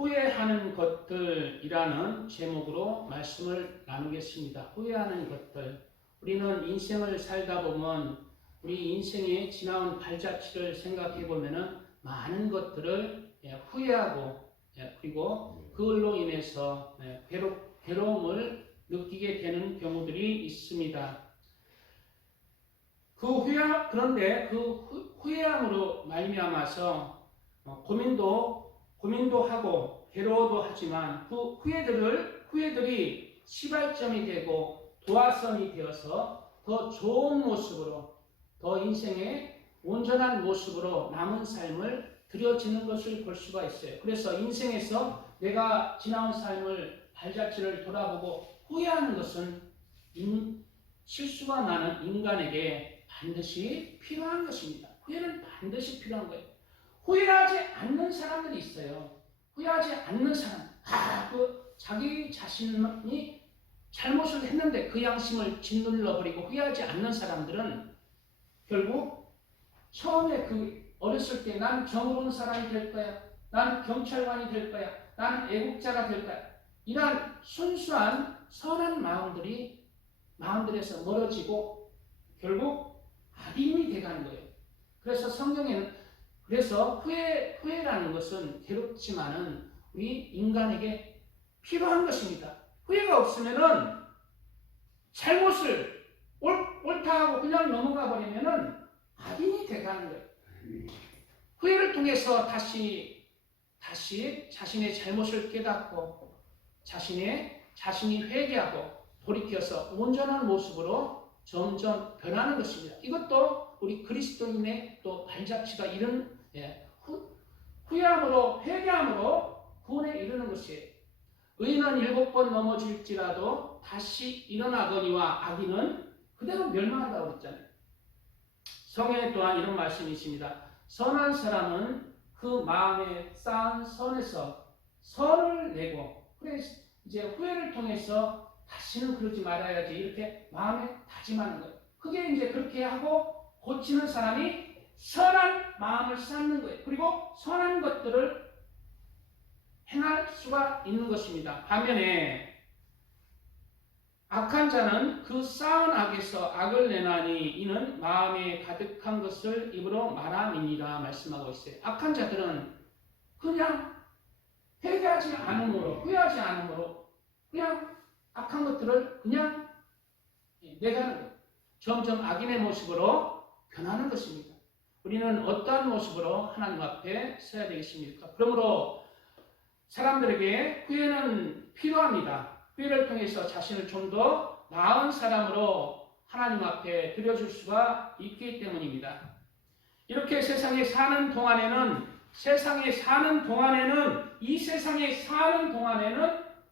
후회하는 것들이라는 제목으로 말씀을 나누겠습니다. 후회하는 것들. 우리는 인생을 살다 보면 우리 인생의 지나온 발자취를 생각해 보면은 많은 것들을 후회하고 그리고 그걸로 인해서 괴로움을 느끼게 되는 경우들이 있습니다. 그런데 그 후회함으로 말미암아서 고민도 하고 괴로워도 하지만 그 후회들이 시발점이 되고 도화선이 되어서 더 좋은 모습으로, 더 인생의 온전한 모습으로 남은 삶을 들여지는 것을 볼 수가 있어요. 그래서 인생에서 내가 지나온 삶을 발자취를 돌아보고 후회하는 것은 실수가 많은 인간에게 반드시 필요한 것입니다. 후회는 반드시 필요한 거예요. 후회하지 않는 사람들이 있어요. 후회하지 않는 사람. 자기 자신이 잘못을 했는데 그 양심을 짓눌러버리고 후회하지 않는 사람들은 결국 처음에 어렸을 때 나는 정의로운 사람이 될 거야. 나는 경찰관이 될 거야. 나는 애국자가 될 거야. 이러한 순수한 선한 마음들에서 멀어지고 결국 악인이 돼가는 거예요. 그래서 성경에는 후회라는 것은 괴롭지만은 우리 인간에게 필요한 것입니다. 후회가 없으면은 잘못을 옳다 하고 그냥 넘어가 버리면은 악인이 돼가는 거예요. 후회를 통해서 다시 자신의 잘못을 깨닫고 자신이 회개하고 돌이켜서 온전한 모습으로 점점 변하는 것입니다. 이것도 우리 그리스도인의 또 발자취가 이런 후회함으로 회개함으로 구원에 이르는 것이에요. 의인은 7번 넘어질지라도 다시 일어나거니와 악인은 그대로 멸망한다고 그랬잖아요. 성경에 또한 이런 말씀이 있습니다. 선한 사람은 그 마음에 쌓은 선에서 선을 내고, 그래 이제 후회를 통해서 다시는 그러지 말아야지 이렇게 마음에 다짐하는 거예요. 그게 이제 그렇게 하고 고치는 사람이 선한 마음을 쌓는 거예요. 그리고 선한 것들을 행할 수가 있는 것입니다. 반면에 악한 자는 그 쌓은 악에서 악을 내나니 이는 마음에 가득한 것을 입으로 말함이니라 말씀하고 있어요. 악한 자들은 그냥 회개하지 않음으로, 후회하지 않음으로 그냥 악한 것들을 그냥 내가는 거예요. 점점 악인의 모습으로 변하는 것입니다. 우리는 어떠한 모습으로 하나님 앞에 서야 되겠습니까? 그러므로 사람들에게 후회는 필요합니다. 후회를 통해서 자신을 좀 더 나은 사람으로 하나님 앞에 드려줄 수가 있기 때문입니다. 이렇게 이 세상에 사는 동안에는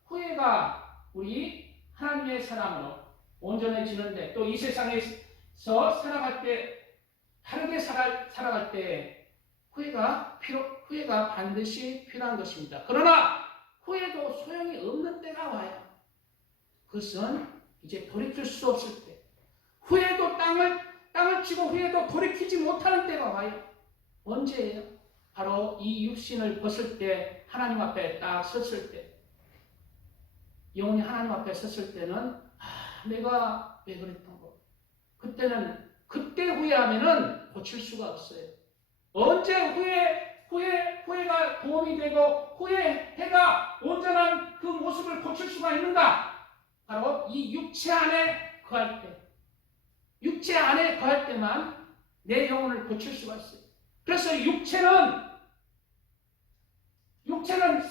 후회가 우리 하나님의 사람으로 온전해지는데, 또 이 세상에서 살아갈 때 다르게 살아갈 때 후회가 반드시 필요한 것입니다. 그러나 후회도 소용이 없는 때가 와요. 그것은 이제 돌이킬 수 없을 때, 후회도 땅을 치고 후회도 돌이키지 못하는 때가 와요. 언제예요? 바로 이 육신을 벗을 때, 하나님 앞에 딱 섰을 때, 영혼이 하나님 앞에 섰을 때는 내가 왜 그랬던 거? 그때 후회하면은 고칠 수가 없어요. 언제 후회가 도움이 되고 후회가 온전한 그 모습을 고칠 수가 있는가? 바로 이 육체 안에 거할 때만 내 영혼을 고칠 수가 있어요. 그래서 육체는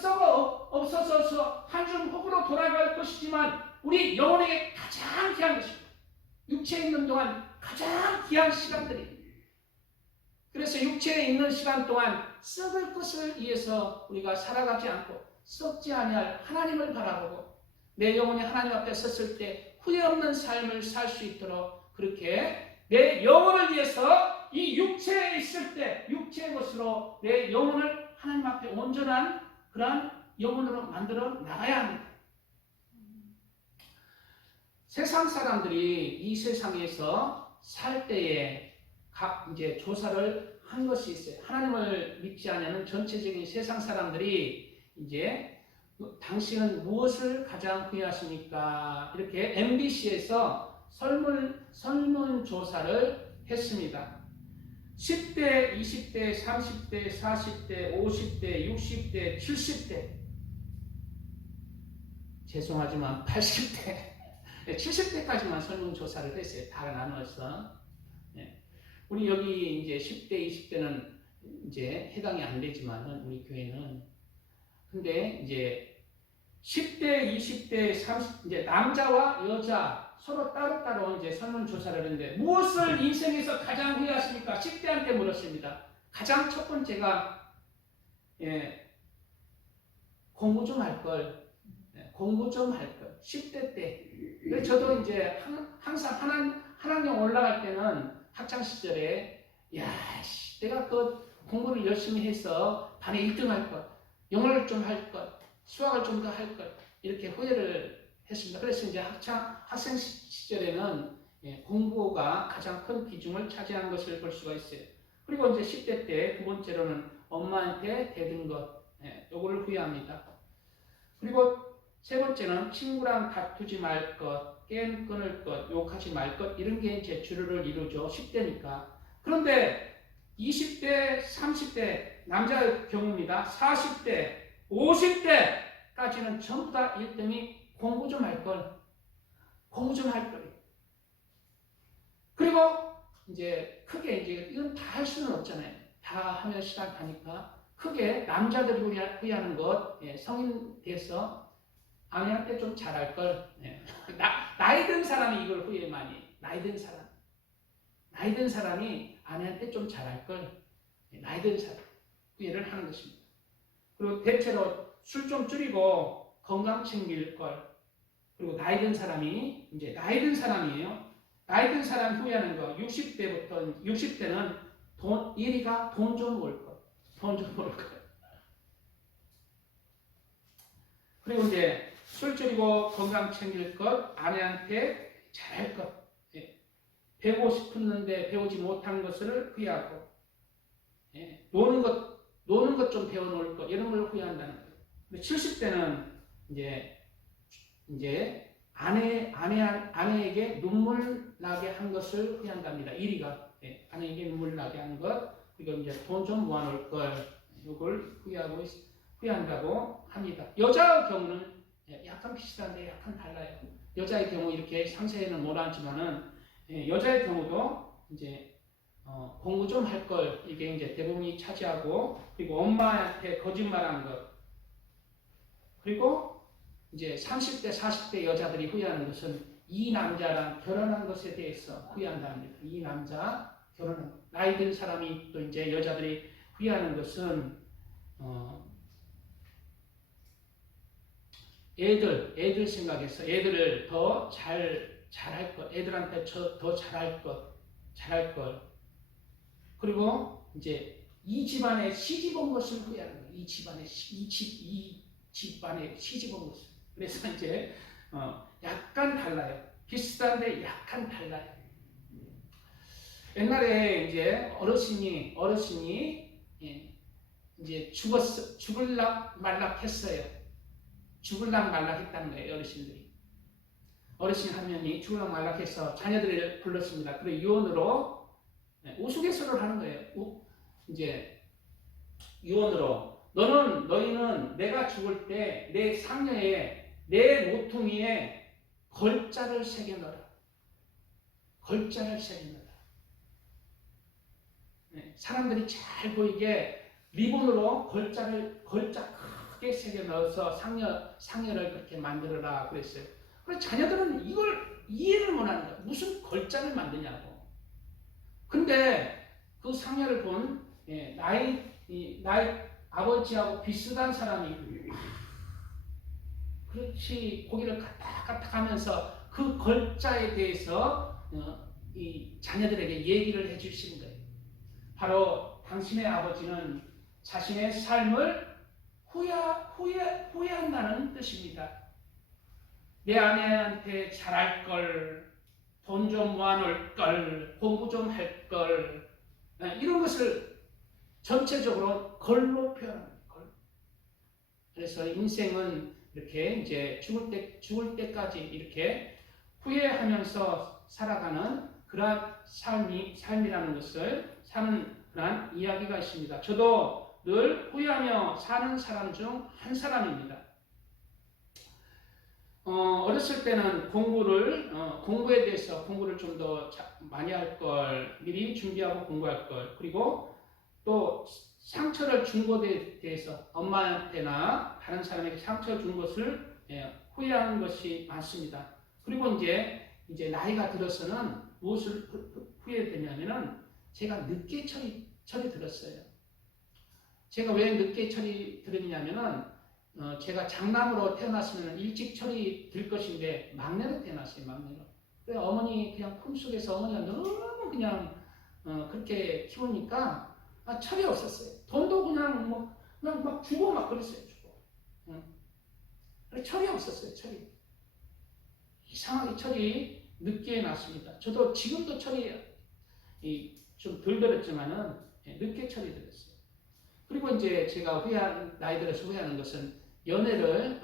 썩어 없어져서 한 줌 흙으로 돌아갈 것이지만 우리 영혼에게 가장 귀한 것입니다. 육체에 있는 동안 가장 귀한 시간들이. 그래서 육체에 있는 시간 동안 썩을 것을 위해서 우리가 살아가지 않고 썩지 아니할 하나님을 바라보고 내 영혼이 하나님 앞에 섰을 때 후회 없는 삶을 살 수 있도록 그렇게 내 영혼을 위해서 이 육체에 있을 때 육체의 것으로 내 영혼을 하나님 앞에 온전한 그러한 영혼으로 만들어 나가야 합니다. 세상 사람들이 이 세상에서 살 때에 각 조사를 한 것이 있어요. 하나님을 믿지 않는 전체적인 세상 사람들이 이제 당신은 무엇을 가장 후회하십니까? 이렇게 MBC에서 설문조사를 했습니다. 10대, 20대, 30대, 40대, 50대, 60대, 70대, 죄송하지만 80대, 70대까지만 설문조사를 했어요. 다 나눠서. 우리 여기 이제 10대, 20대는 이제 해당이 안 되지만은 우리 교회는. 근데 이제 10대, 20대, 30, 이제 남자와 여자 서로 따로따로 이제 설문조사를 했는데 무엇을 인생에서 가장 후회하십니까? 10대한테 물었습니다. 가장 첫 번째가 공부 좀 할 걸. 공부 좀 할 걸. 10대 때. 그래서 저도 이제 항상 한 학년 올라갈 때는 학창 시절에 내가 그 공부를 열심히 해서 반에 1등 할 걸. 영어를 좀 할 것, 수학을 좀 더 할 것, 이렇게 후회를 했습니다. 그래서 이제 학생 시절에는 공부가 가장 큰 비중을 차지하는 것을 볼 수가 있어요. 그리고 이제 10대 때 두 번째로는 엄마한테 대든 것, 요걸 후회합니다. 그리고 세 번째는 친구랑 다투지 말 것, 게임 끊을 것, 욕하지 말 것, 이런 게 이제 주류를 이루죠. 10대니까. 그런데 20대, 30대, 남자의 경우입니다. 40대, 50대까지는 전부 다 1등이 공부 좀 할 걸. 공부 좀 할 걸. 그리고 이제 크게 이제 이건 다 할 수는 없잖아요. 다 하면 시간 가니까. 크게 남자들이 후회하는 것, 성인 돼서 아내한테 좀 잘할 걸. 나이 든 사람이 이걸 후회 많이 해요. 나이 든 사람이 아내한테 좀 잘할 걸. 나이 든 사람 후회를 하는 것입니다. 그리고 대체로 술 좀 줄이고 건강 챙길 걸. 그리고 나이 든 사람이 이제 나이 든 사람이에요. 나이 든 사람 후회하는 거. 60대는 돈 좀 벌 걸. 돈 좀 벌 걸. 그리고 이제 술 줄이고 건강 챙길 것, 아내한테 잘할 것, 배우고 싶었는데 배우지 못한 것을 후회하고, 노는 것 좀 배워놓을 것, 이런 걸 후회한다는 거예요. 근데 70대는 이제 아내에게 눈물 나게 한 것을 후회한답니다. 1위가 아내에게 눈물 나게 한 것, 그리고 이제 돈 좀 모아놓을 걸, 이걸 후회한다고 합니다. 여자의 경우는 약간 비슷한데 약간 달라요. 여자의 경우 이렇게 상세히는 못 하지만은 여자의 경우도 이제 공부 좀 할 걸, 이게 이제 대부분이 차지하고, 그리고 엄마한테 거짓말한 것, 그리고 이제 30대, 40대 여자들이 후회하는 것은 이 남자랑 결혼한 것에 대해서 후회한답니다. 이 남자 결혼한 것. 나이 든 사람이 또 이제 여자들이 후회하는 것은 애들 생각해서 애들을 더 잘할 것, 애들한테 더 잘할 것. 그리고 이제 이 집안에 시집 온 것을 후회하는 거예요. 이 집안에 시집 온 것을. 그래서 이제 약간 달라요. 비슷한데 약간 달라요. 옛날에 이제 어르신이 이제 죽을락 말락했어요. 죽을락 말락했다는 거예요. 어르신 한 명이 죽을락 말락해서 자녀들을 불렀습니다. 그리고 유언으로 우스갯소리를 하는 거예요. 이제 유언으로 너희는 내가 죽을 때 내 상녀에 내 모퉁이에 걸자를 새겨넣어라. 사람들이 잘 보이게 리본으로 걸자 크게 새겨 넣어서 상여를 그렇게 만들어라 그랬어요. 그래서 자녀들은 이걸 이해를 못하는 거예요. 무슨 걸자를 만드냐고. 근데 그 상여를 본 나이 아버지하고 비슷한 사람이 그렇지 고개를 까딱까딱 하면서 그 걸자에 대해서 이 자녀들에게 얘기를 해주시는 거예요. 바로 당신의 아버지는 자신의 삶을 후회한다는 뜻입니다. 내 아내한테 잘할 걸, 돈 좀 모아놓을 걸, 공부 좀 할 걸, 이런 것을 전체적으로 걸로 표현합니다. 그래서 인생은 이렇게 이제 죽을 때까지 이렇게 후회하면서 살아가는 그러한 삶이라는 것을 사는 그러한 이야기가 있습니다. 저도 늘 후회하며 사는 사람 중 한 사람입니다. 어렸을 때는 공부에 대해서 공부를 좀 더 많이 할 걸, 미리 준비하고 공부할 걸, 그리고 또 상처를 준 것에 대해서 엄마한테나 다른 사람에게 상처를 준 것을 후회하는 것이 많습니다. 그리고 이제 나이가 들어서는 무엇을 후회되냐면은 제가 늦게 철이 들었어요. 제가 왜 늦게 철이 들었냐면은 제가 장남으로 태어났으면 일찍 철이 들 것인데 막내로 태어났어요. 막내로. 그래서 어머니 그냥 품속에서 어머니가 너무 그냥 그렇게 키우니까 철이 없었어요. 돈도 그냥 막 주고 막 그랬어요. 주고. 철이 없었어요. 철이. 이상하게 철이 늦게 났습니다. 저도 지금도 철이 좀 덜 들었지만은 늦게 철이 들었어요. 그리고 이제 제가 나이 들어서 후회하는 것은 연애를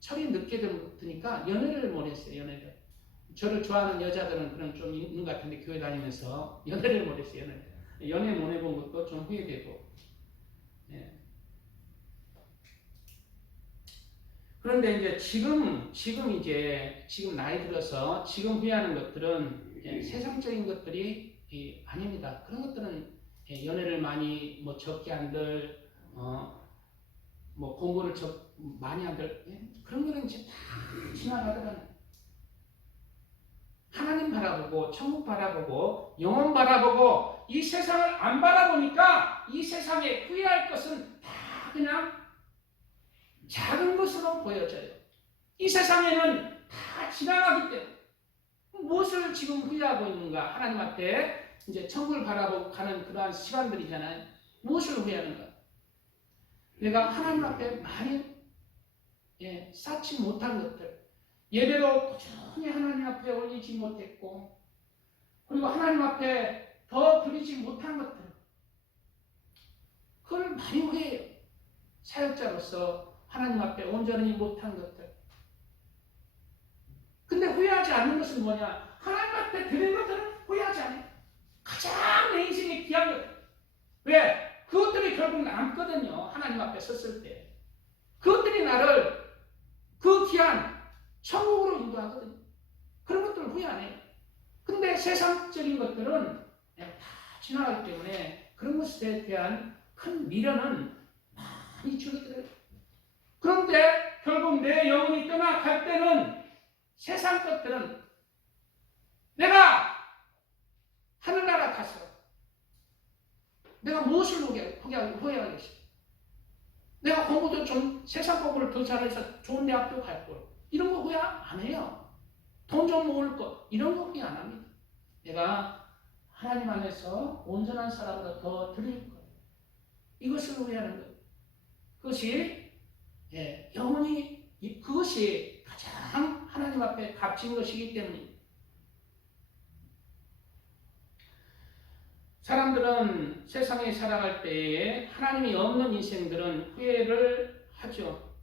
철이 늦게 드니까 연애를 못 했어요. 연애를. 저를 좋아하는 여자들은 그런 좀 있는 것 같은데 교회 다니면서 연애를 못 했어요. 연애 못 해본 것도 좀 후회되고. 예. 그런데 이제 지금 나이 들어서 지금 후회하는 것들은 세상적인 것들이 아닙니다. 그런 것들은 연애를 많이 적게 한들 공부를 많이 한들 그런 거는 이제 다 지나가더라는. 하나님 바라보고 천국 바라보고 영혼 바라보고 이 세상을 안 바라보니까 이 세상에 후회할 것은 다 그냥 작은 것으로 보여져요. 이 세상에는 다 지나가기 때문에 무엇을 지금 후회하고 있는가? 하나님 앞에 이제 천국을 바라보고 가는 그러한 시간들이잖아요. 무엇을 후회하는가? 내가 하나님 앞에 많이 쌓지 못한 것들, 예배로 꾸준히 하나님 앞에 올리지 못했고, 그리고 하나님 앞에 더 드리지 못한 것들, 그걸 많이 후회해요. 사역자로서 하나님 앞에 온전히 못한 것들. 근데 후회하지 않는 것은 뭐냐? 하나님 앞에 드린 것들은 후회하지 않아요. 가장 내 인생에 귀한 것. 왜? 그것들이 결국 남거든요. 하나님 앞에 섰을 때. 그것들이 나를 그 귀한 천국으로 인도하거든요. 그런 것들을 후회 안 해요. 근데 세상적인 것들은 다 지나가기 때문에 그런 것에 대한 큰 미련은 많이 줄어들어요. 그런데 결국 내 영혼이 떠나갈 때는 세상 것들은 내가 하늘나라 가서 내가 무엇을 후회하겠어? 내가 공부도 좀 세상 공부를 더 잘해서 좋은 대학교 갈 걸. 이런 거 후회 안 해요. 돈 좀 모을 거. 이런 거 후회 안 합니다. 내가 하나님 안에서 온전한 사람으로 더 드릴 것. 이것을 후회하는 것. 그것이 영원히 그것이 가장 하나님 앞에 값진 것이기 때문입니다. 사람들은 세상에 살아갈 때에 하나님이 없는 인생들은 후회를 하죠.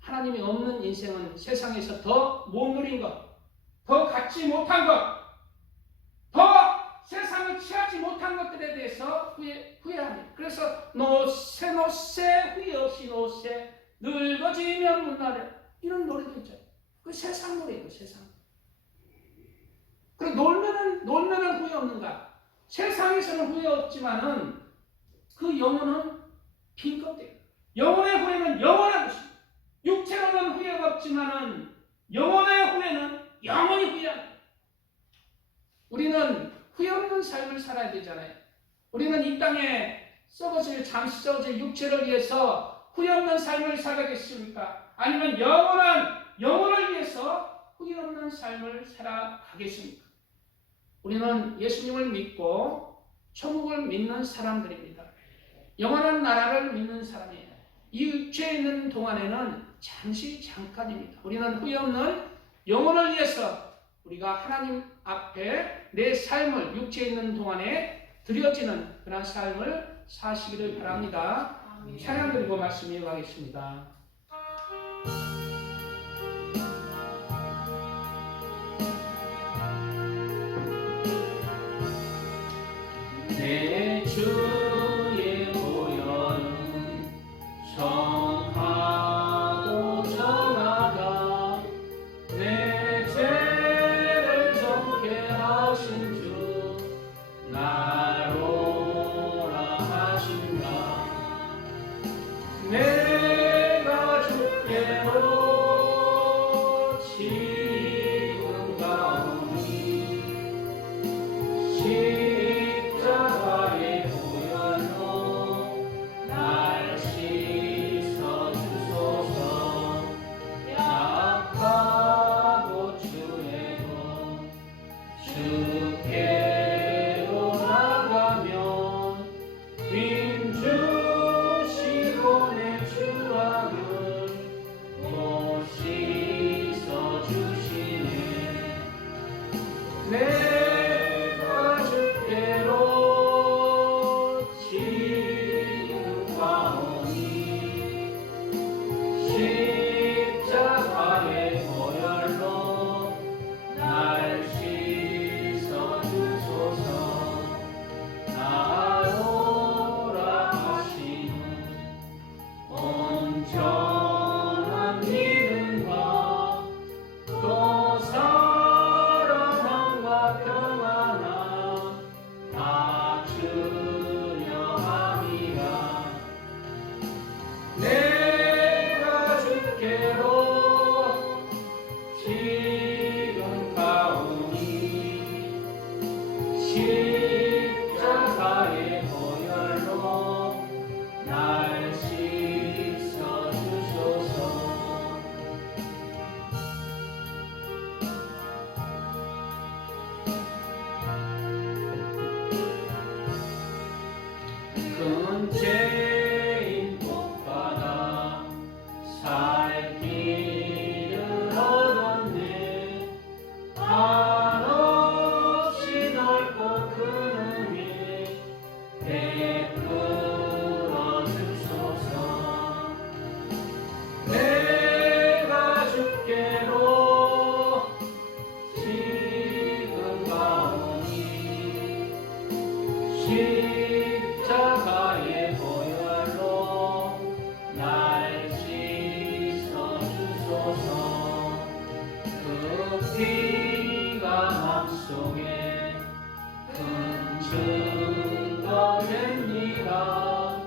하나님이 없는 인생은 세상에서 더 못 누린 것, 더 갖지 못한 것, 더 세상을 취하지 못한 것들에 대해서 후회합니다. 그래서 노새 후회 없이 노새 늙어지면 못나려 이런 노래도 있죠. 그 세상 노래예요. 세상. 그리고 놀면은 후회 없는가? 세상에서는 후회 없지만은 그 영혼은 빈 껍데기. 영혼의 후회는 영원한 것입니다. 육체로는 후회가 없지만은 영혼의 후회는 영원히 후회합니다. 우리는 후회 없는 삶을 살아야 되잖아요. 우리는 이 땅에 잠시 썩어질 육체를 위해서 후회 없는 삶을 살아가겠습니까? 아니면 영원한 영혼을 위해서 후회 없는 삶을 살아가겠습니까? 우리는 예수님을 믿고 천국을 믿는 사람들입니다. 영원한 나라를 믿는 사람이에요. 이 육체에 있는 동안에는 잠깐입니다. 우리는 후회 없는 영혼을 위해서 우리가 하나님 앞에 내 삶을 육체에 있는 동안에 드려지는 그런 삶을 사시기를 바랍니다. 찬양 드리고 말씀 이어가겠습니다. 속에 큰 증거 됩니다.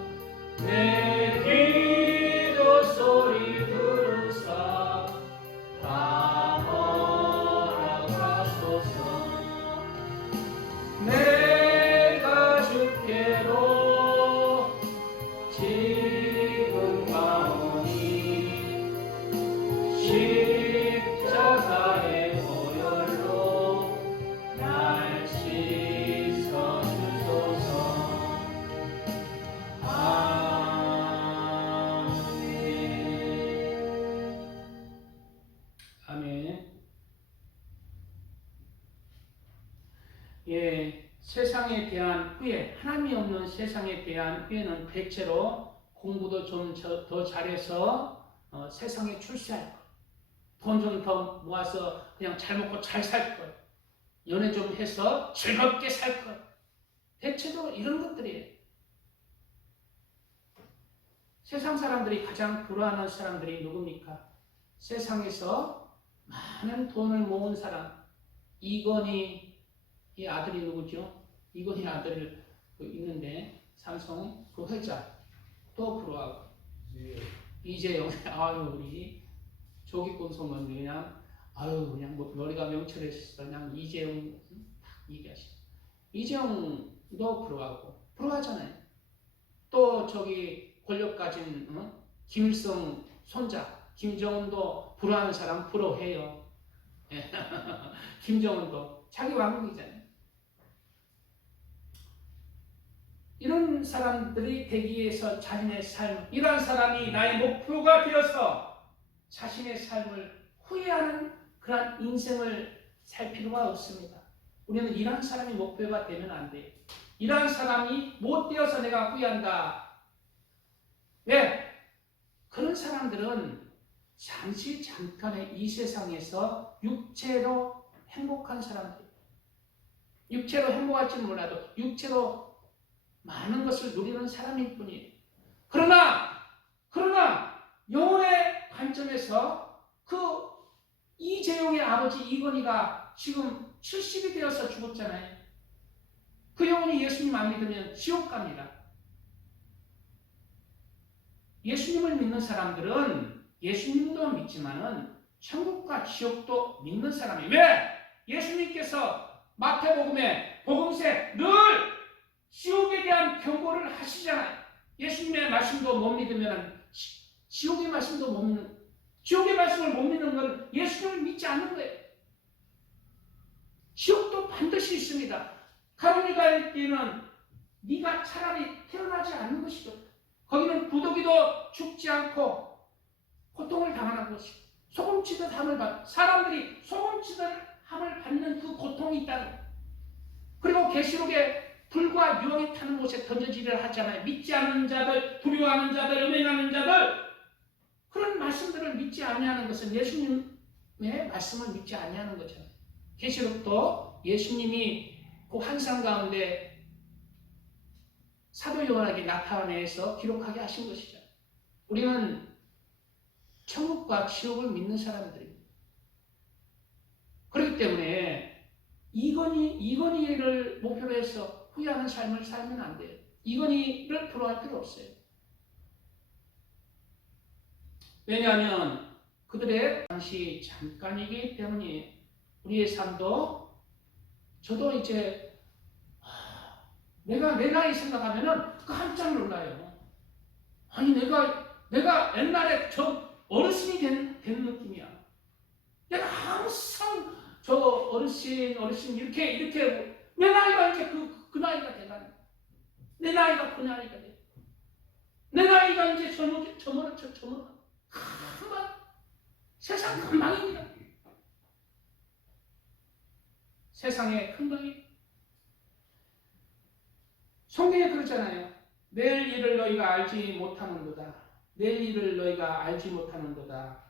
내 기도 소리 들으사 다 허락하소서. 내가 주께로 지금 가오니 십자가의 보혈로 날 씻어주소서. 아멘. 예, 세상에 대한 후회, 하나님이 없는 세상에 대한 후회는 대체로 공부도 좀 더 잘해서 세상에 출세할 것, 돈 좀 더 모아서 그냥 잘 먹고 잘 살 것, 연애 좀 해서 즐겁게 살 것, 대체적으로 이런 것들이에요. 세상 사람들이 가장 부러워하는 사람들이 누굽니까? 세상에서 많은 돈을 모은 사람, 이건희 이 아들이 누구죠? 이건희 아들 있는데 삼성 그 회장 또 부러워하고 이재용 아유 우리 조기권 소문 그냥 아유 그냥 뭐 머리가 명철했어 그냥 이재용 얘기하시죠. 이재용도 부러워하고 부러워하잖아요. 또 저기 권력 가진 김일성 손자 김정은도 부러워하는 사람 부러워해요. 김정은도 자기 왕국이잖아요. 이런 사람들이 되기 위해서 자신의 삶, 이러한 사람이 나의 목표가 되어서 자신의 삶을 후회하는 그러한 인생을 살 필요가 없습니다. 우리는 이러한 사람이 목표가 되면 안 돼요. 이러한 사람이 못 되어서 내가 후회한다. 왜? 그런 사람들은 잠깐의 이 세상에서 육체로 행복한 사람들, 육체로 행복할지는 몰라도 육체로 많은 것을 누리는 사람일 뿐이에요. 그러나 영혼의 관점에서 그 이재용의 아버지 이건희가 지금 70이 되어서 죽었잖아요. 그 영혼이 예수님 안 믿으면 지옥 갑니다. 예수님을 믿는 사람들은 예수님도 믿지만은 천국과 지옥도 믿는 사람이에요. 왜? 예수님께서 마태복음에 복음서에 늘 지옥에 대한 경고를 하시잖아요. 예수님의 말씀도 못 믿으면 지옥의 말씀도 못 믿는, 지옥의 말씀을 못 믿는 건 예수님을 믿지 않는 거예요. 지옥도 반드시 있습니다. 가론유다의 때는 네가 차라리 태어나지 않는 것이 좋다. 거기는 부득이도 죽지 않고 고통을 당하는 것이 소금치듯 함을 받, 사람들이 소금치듯 함을 받는 그 고통이 있다는 거예요. 그리고 계시록에 불과 유황이 타는 곳에 던져지려 하잖아요. 믿지 않는 자들, 두려워하는 자들, 음행하는 자들, 그런 말씀들을 믿지 아니하는 것은 예수님의 말씀을 믿지 아니하는 거잖아요. 계시록도 예수님이 그 환상 가운데 사도 요한에게 나타내서 기록하게 하신 것이죠. 우리는 천국과 지옥을 믿는 사람들입니다. 그렇기 때문에 이건희를 목표로 해서 후회하는 삶을 살면 안 돼요. 이건희를 부러워할 필요 없어요. 왜냐하면 그들의 당시 잠깐이기 때문에 우리의 삶도 저도 이제 내가 내 나이 생각하면은 깜짝 놀라요. 아니 내가 옛날에 저 어르신이 된 느낌이야. 내가 항상 저 어르신 이렇게 내 나이가 이제 그 나이가 돼가는 거야. 내 나이가 그 나이가 돼. 내 나이가 이제 저머러 금방 세상 금방입니다. 세상의 금방이. 성경에 그러잖아요. 내일 일을 너희가 알지 못하는도다. 내일 일을 너희가 알지 못하는도다.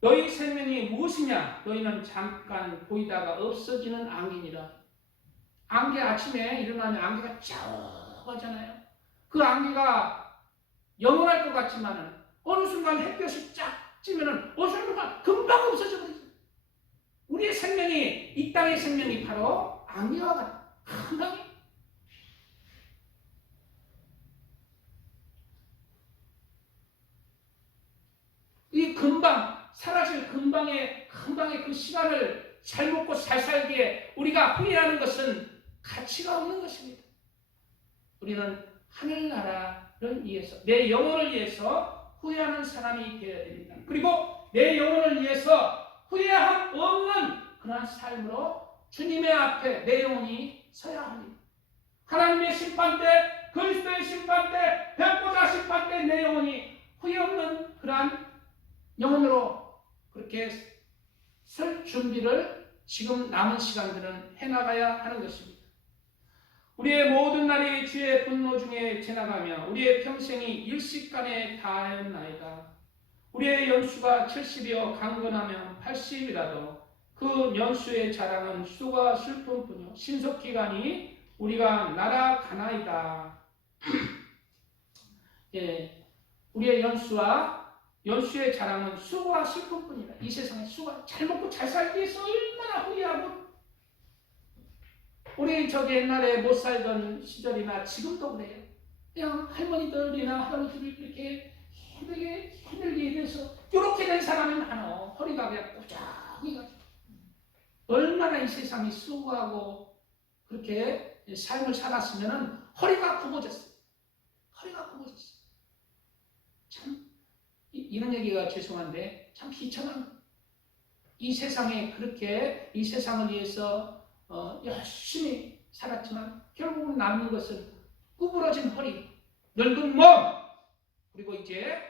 너희 생명이 무엇이냐? 너희는 잠깐 보이다가 없어지는 안개니라. 안개 아침에 일어나면 안개가 짜오하잖아요. 그 안개가 영원할 것 같지만은 어느 순간 햇볕이 쫙 찌면은 어느 순간 금방 없어져 버리죠. 우리의 생명이, 이 땅의 생명이 바로 안개와 같은 금방이. 이 금방, 사라질 금방의 그 시간을 잘 먹고 잘 살기에 우리가 후회하는 것은 가치가 없는 것입니다. 우리는 하늘나라를 위해서, 내 영혼을 위해서 후회하는 사람이 되어야 됩니다. 그리고 내 영혼을 위해서 후회함 없는 그러한 삶으로 주님의 앞에 내 영혼이 서야 합니다. 하나님의 심판대, 그리스도의 심판대, 백보자 심판대 내 영혼이 후회 없는 그러한 영혼으로 그렇게 설 준비를 지금 남은 시간들은 해나가야 하는 것입니다. 우리의 모든 날이 주의 분노 중에 지나가며 우리의 평생이 일시간에 다하였나이다. 우리의 연수가 70이요 강건하면 80이라도 그 연수의 자랑은 수가 슬픔뿐이요 신속기간이 우리가 날아가나이다. 예, 우리의 연수의 자랑은 수고와 슬픔뿐이다. 이 세상에 수가 잘 먹고 잘 살기 위해서 얼마나 후회하고, 우리 옛날에 못 살던 시절이나 지금도 그래요. 그냥 할머니들이나 할아버지들 이렇게 힘들게 돼서 이렇게 된 사람이 많아. 허리가 그냥 꼬장이가. 얼마나 이 세상이 수고하고 그렇게 삶을 살았으면 허리가 굽어졌어요. 참 이런 얘기가 죄송한데 참 비참한, 이 세상에 그렇게 이 세상을 위해서 열심히 살았지만 결국은 남는 것은 구부러진 허리, 늙은 몸, 그리고 이제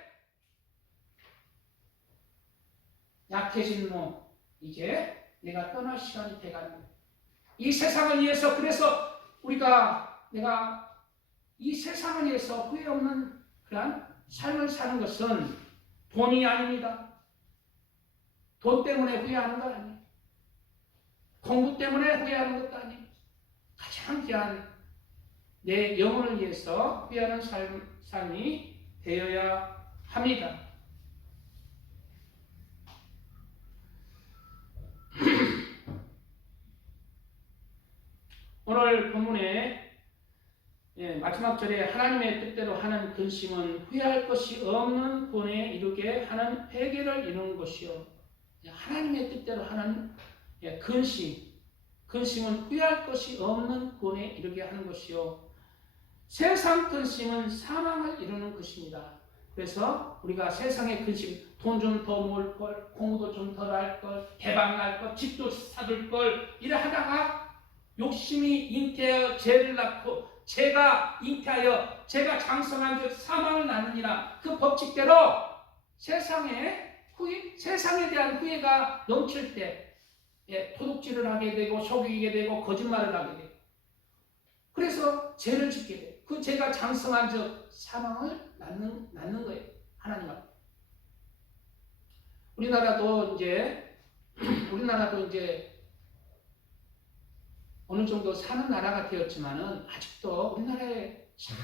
약해진 몸, 이제 내가 떠날 시간이 돼가는 거예요. 이 세상을 위해서, 그래서 내가 이 세상을 위해서 후회 없는 그런 삶을 사는 것은 돈이 아닙니다. 돈 때문에 후회하는 건 아니에요. 공부 때문에 후회하는 것도 아니에요. 가장 귀한 내 영혼을 위해서 후회하는 삶이 되어야 합니다. 오늘 본문의 마지막 절에 하나님의 뜻대로 하는 근심은 후회할 것이 없는 본에 이르게 하는 회개를 이루는 것이요. 하나님의 뜻대로 하는 근심은 후회할 것이 없는 본에 이르게 하는 것이요. 세상 근심은 사망을 이루는 것입니다. 그래서 우리가 세상의 근심, 돈 좀 더 모을 걸, 공부도 좀 덜 할 걸, 대박 날 걸, 집도 사둘 걸, 이래 하다가 욕심이 잉태하여 죄를 낳고 죄가 잉태하여 죄가 장성한 즉 사망을 낳느니라. 그 법칙대로 세상에 대한 후회가 넘칠 때 도둑질을 하게 되고 속이게 되고 거짓말을 하게 되고, 그래서 죄를 짓게 돼요. 그 죄가 장성한 즉 사망을 낳는 거예요. 하나님 앞에. 우리나라도 이제 어느 정도 사는 나라가 되었지만은 아직도 우리나라에 참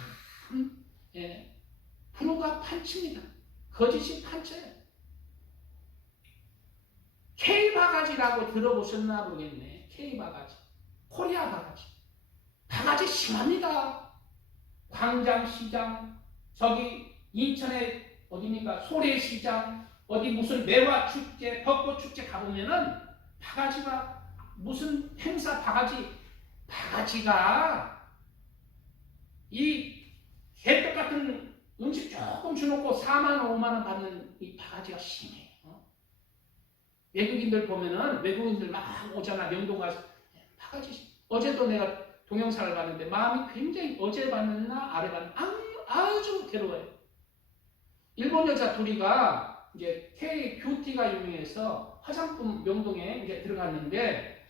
불호가 판칩니다. 거짓이 판쳐요. K바가지라고 들어보셨나 모르겠네. K바가지, 코리아 바가지. 바가지 심합니다. 광장시장, 저기 인천에 어디입니까? 소래시장, 어디 무슨 매화축제, 벚꽃축제 가보면은 바가지가 무슨 행사 바가지가 이 개떡 같은 음식 조금 주놓고 4만 원, 5만 원 받는 이 바가지가 심해. 외국인들 보면은 외국인들 막 오잖아. 명동 가서 바가지. 어제도 내가 동영상을 봤는데 마음이 굉장히, 어제 봤나 아래 봤나 아주 괴로워요. 일본 여자 둘이가 이제 K 뷰티가 유명해서 화장품 명동에 이제 들어갔는데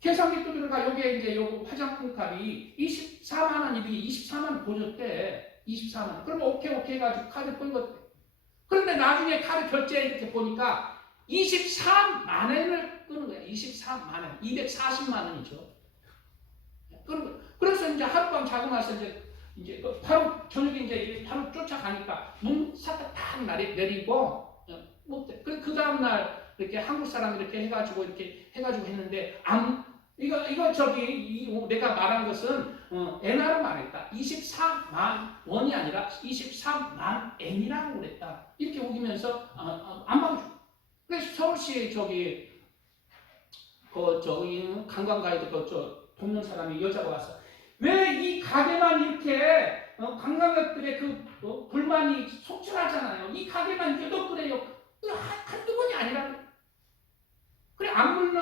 계산기 두드려가 여기에 이제 요 화장품 값이 24만 원이더니 24만 원 보셨대. 24만 원. 그럼 오케이 해가지고 카드 끌었대. 그런데 나중에 카드 결제 이렇게 보니까 24만 원을 끄는 거야. 24만 원. 240만 원이죠. 그래서 이제 하룻밤 자고 나서 이제 바로 저녁에 이제 바로 쫓아가니까 문 싹 딱 내리고 그 다음날 이렇게 한국 사람 이렇게 해가지고 했는데 이거 내가 말한 것은 엔화로 말했다. 24만 원이 아니라 23만 엔이라고 그랬다. 이렇게 우기면서 안 받아줘. 그래서 서울시 관광 가이드 돕는 사람이 여자가 와서 왜 이 가게만 이렇게 관광객들의 불만이 속출하잖아요. 이 가게만 몇 그래요. 한두 번이 아니라 그래 안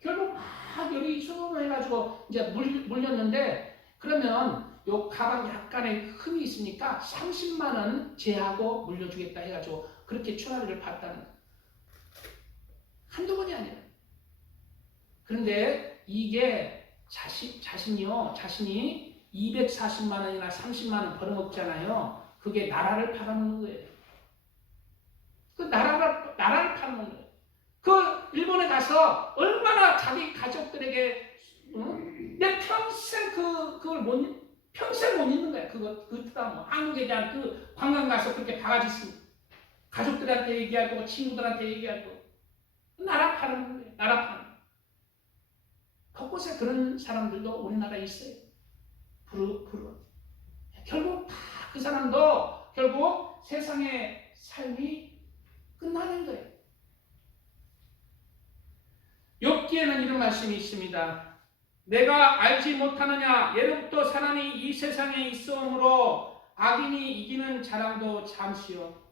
결국 막 열이 수해가지고 이제 물렸는데 그러면 요 가방 약간의 흠이 있으니까 30만 원 제하고 물려주겠다 해가지고 그렇게 추하를 받다는 거예요. 한두 번이 아니라. 그런데 이게 자신이 240만 원이나 30만 원 벌어먹잖아요. 그게 나라를 팔아먹는 거예요. 그 나라를 팔아먹는 거예요. 그 일본에 가서 얼마나 자기 가족들에게 내 평생 평생 못 잊는 거야. 그 트라우마. 한국에 대한 그 관광 가서 그렇게 바가지 쓰고 가족들한테 얘기하고 친구들한테 얘기하고 나라 파는 거예요. 나라 파는. 곳곳에 그런 사람들도 우리나라에 있어요. 결국 다 그 사람도 결국 세상의 삶이 끝나는 거예요. 욥기에는 이런 말씀이 있습니다. 내가 알지 못하느냐? 예로부터 사람이 이 세상에 있어오므로 악인이 이기는 자랑도 잠시요.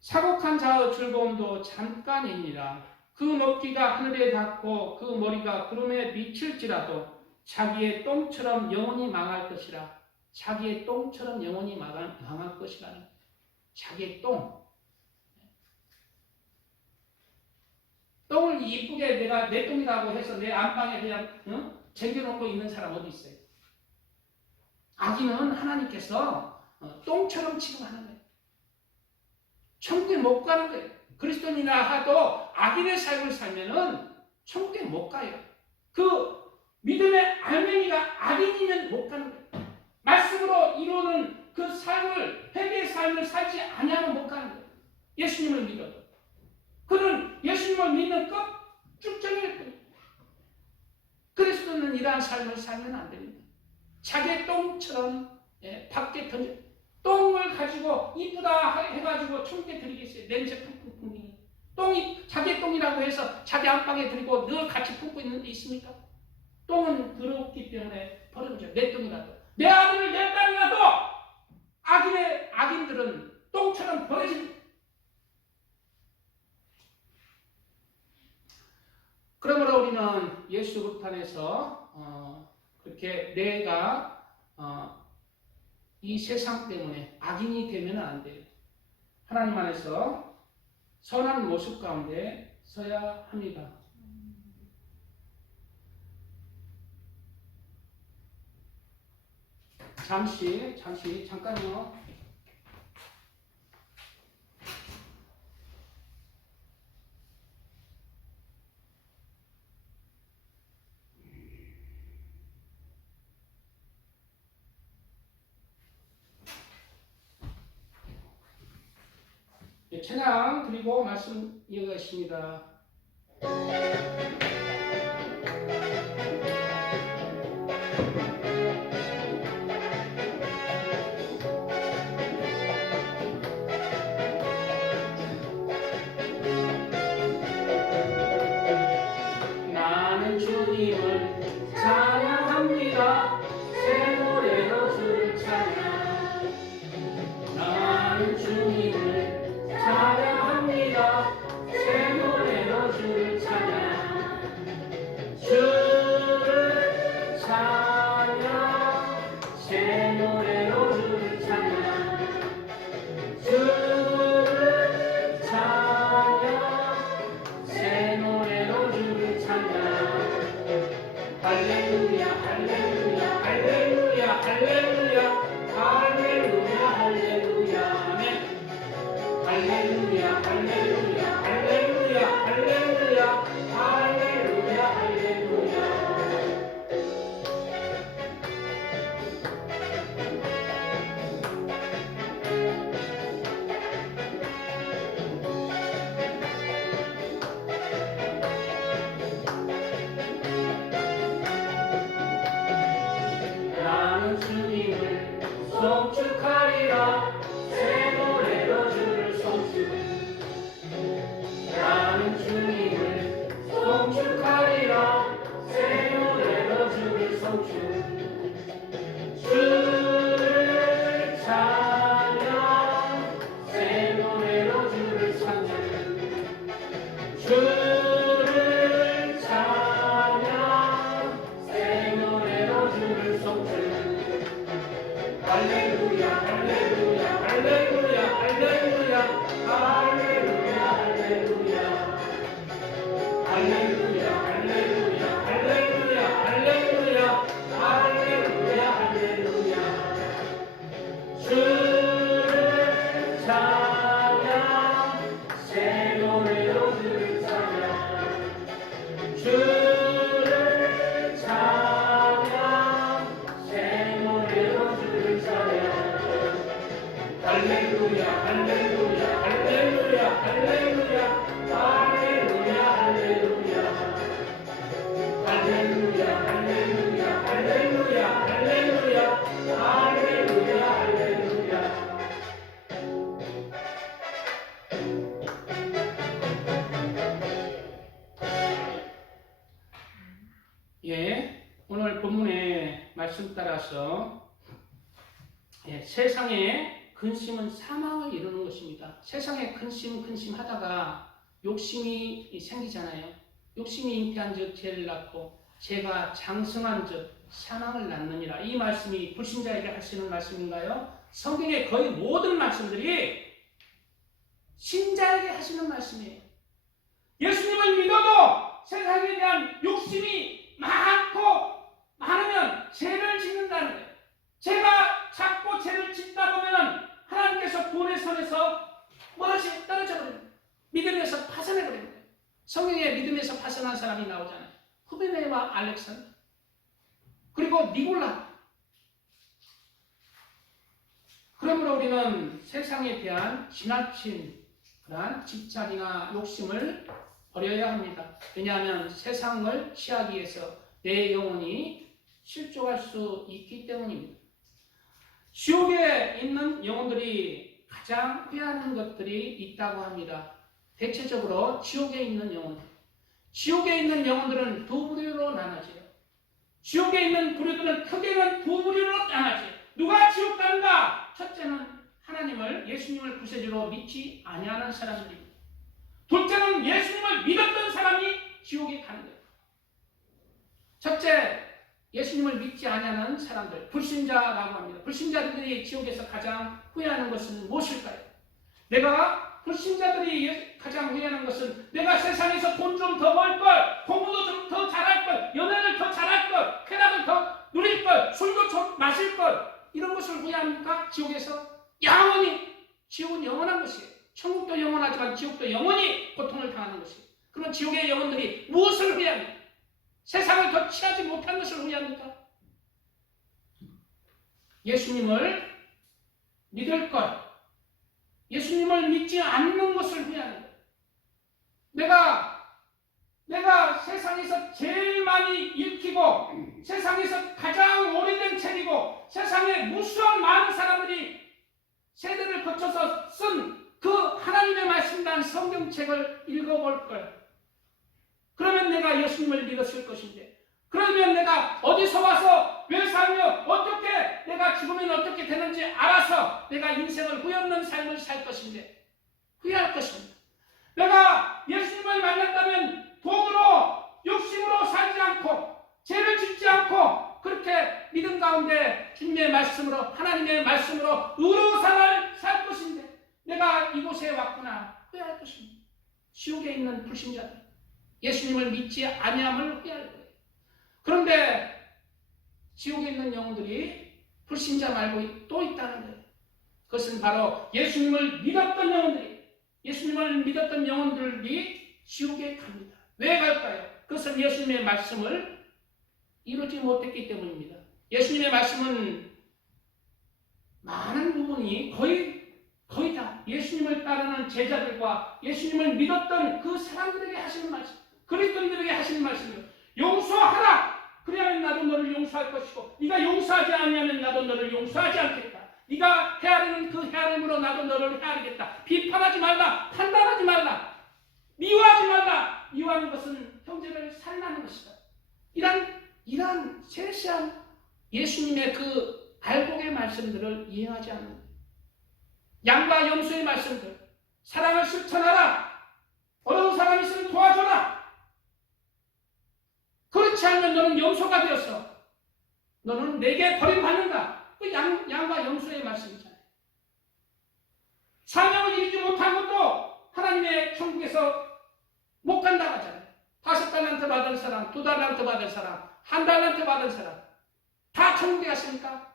사곡한 자의 즐거움도 잠깐이니라. 그 높이가 하늘에 닿고 그 머리가 구름에 미칠지라도 자기의 똥처럼 영원히 망할 것이라. 자기의 똥처럼 영원히 망할 것이라는 자기의 똥을 이쁘게 내가 내 똥이라고 해서 내 안방에 그냥 쟁여놓고 있는 사람 어디 있어요? 악인은 하나님께서 똥처럼 취급하는 거예요. 천국에 못 가는 거예요. 그리스도인이라 하도 악인의 삶을 살면은 천국에 못 가요. 그 믿음의 알맹이가 악인이면 못 가는 거예요. 말씀으로 이루는 그 삶을, 회개의 삶을 살지 아니하면 못 가는 거예요. 예수님을 믿어도. 그는 예수님을 믿는 쭉정일 뿐이에요. 그리스도는 이러한 삶을 살면 안 됩니다. 자기의 똥처럼 밖에 던져 똥을 가지고 이쁘다 해가지고 천국에 드리겠어요. 냄새 풍풍풍. 똥이 자기의 똥이라고 해서 자기 안방에 드리고 늘 같이 품고 있는 데 있습니까? 똥은 더럽기 때문에 버려져. 내 똥이라도 내 아들을 내 딸이라도 악인들은 똥처럼 버려집니다. 그러므로 우리는 예수 불탄에서 그렇게 내가 이 세상 때문에 악인이 되면 안 돼요. 하나님 안에서 선한 모습 가운데 서야 합니다. 잠깐요. 찬양 드리고 말씀 이어가겠습니다. 나는 주님을 찬양합니다. 새 노래로 주를 찬양. 나는 주님을 찬양합니다. 새 노래로 주를 찬양. 주를 찬양. 새 노래로 주를 찬양. 주를 찬양. 새 노래로 주를 찬양. 할렐루야 할렐루야 할렐루야 할렐루야 할렐루야 할렐루야 아멘. 할렐루야 할렐루야 할렐루야 할렐루야 할렐루야 할렐루야. 말씀 따라서 세상의 근심은 사망을 이루는 것입니다. 세상의 근심 하다가 욕심이 생기잖아요. 욕심이 잉태한 즉 죄를 낳고 죄가 장성한 즉 사망을 낳느니라. 이 말씀이 불신자에게 하시는 말씀인가요? 성경의 거의 모든 말씀들이 신자에게 하시는 말씀이에요. 예수님을 믿어도 세상에 대한 욕심이 많으면 죄를 짓는다는 거예요. 죄가 자꾸 죄를 짓다 보면 하나님께서 구원의 선에서 멀어지 떨어져 버립니다. 믿음에서 파산해 버립니다. 성경에 믿음에서 파산한 사람이 나오잖아요. 후베네와 알렉산더, 그리고 니골라. 그러므로 우리는 세상에 대한 지나친 그러한 집착이나 욕심을 버려야 합니다. 왜냐하면 세상을 취하기 위해서 내 영혼이 실족할 수 있기 때문입니다. 지옥에 있는 영혼들이 가장 후회하는 것들이 있다고 합니다. 대체적으로 지옥에 있는 영혼들은 두 부류로 나눠져요. 지옥에 있는 부류들은 크게는 두 부류로 나눠져요. 누가 지옥 가는가? 첫째는 하나님을, 예수님을 구세주로 믿지 아니하는 사람들입니다. 둘째는 예수님을 믿었던 사람이 지옥에 가는 거예요. 첫째, 예수님을 믿지 아니하는 사람들, 불신자라고 합니다. 불신자들이 지옥에서 가장 후회하는 것은 무엇일까요? 불신자들이 가장 후회하는 것은 내가 세상에서 돈 좀 더 벌 걸, 공부도 좀 더 잘할 걸, 연애를 더 잘할 걸, 쾌락을 더 누릴 걸, 술도 좀 마실 걸, 이런 것을 후회합니까? 지옥에서 영원히, 지옥은 영원한 것이에요. 천국도 영원하지만 지옥도 영원히 고통을 당하는 것이에요. 그럼 지옥의 영혼들이 무엇을 후회합니까? 세상을 더 취하지 못한 것을 후회합니까? 예수님을 믿을 것, 예수님을 믿지 않는 것을 후회하는 거예요. 내가 세상에서 제일 많이 읽히고 세상에서 가장 오래된 책이고 세상에 무수한 많은 사람들이 세대를 거쳐서 쓴 그 하나님의 말씀이란 성경책을 읽어볼 걸. 그러면 내가 예수님을 믿었을 것인데, 그러면 내가 어디서 와서 왜 살며 어떻게 내가 죽으면 어떻게 되는지 알아서 내가 인생을 후회 없는 삶을 살 것인데 후회할 것입니다. 내가 예수님을 만났다면 돈으로 욕심으로 살지 않고 죄를 짓지 않고 그렇게 믿음 가운데 주님의 말씀으로, 하나님의 말씀으로 의로운 삶을 살 것인데 내가 이곳에 왔구나 후회할 것입니다. 지옥에 있는 불신자들, 예수님을 믿지 아니함을 후회할 거예요. 그런데 지옥에 있는 영혼들이 불신자 말고 또 있다는 거예요. 그것은 바로 예수님을 믿었던 영혼들이 지옥에 갑니다. 왜 갈까요? 그것은 예수님의 말씀을 이루지 못했기 때문입니다. 예수님의 말씀은 많은 부분이 거의 다 예수님을 따르는 제자들과 예수님을 믿었던 그 사람들에게 하시는 말씀, 그리스도인들에게 하시는 말씀이에요. 용서하라! 그래야만 나도 너를 용서할 것이고 네가 용서하지 않으면 나도 너를 용서하지 않겠다. 네가 헤아리는 그 헤아림으로 나도 너를 헤아리겠다. 비판하지 말라. 판단하지 말라. 미워하지 말라. 미워하는 것은 형제를 살라는 것이다. 이러한 세세한 예수님의 그 알곡의 말씀들을 이해하지 않는 거예요. 양과 염소의 말씀들, 사랑을 실천하라. 어려운 사람이 있으면 도와줘라. 그렇지 않으면 너는 염소가 되었어. 너는 내게 버림받는다. 그 양과 염소의 말씀이잖아요. 사명을 이루지 못한 것도 하나님의 천국에서 못 간다고 하잖아요. 5달란트 받은 사람, 2달란트 받은 사람, 1달란트 받은 사람 다 천국에 갔습니까?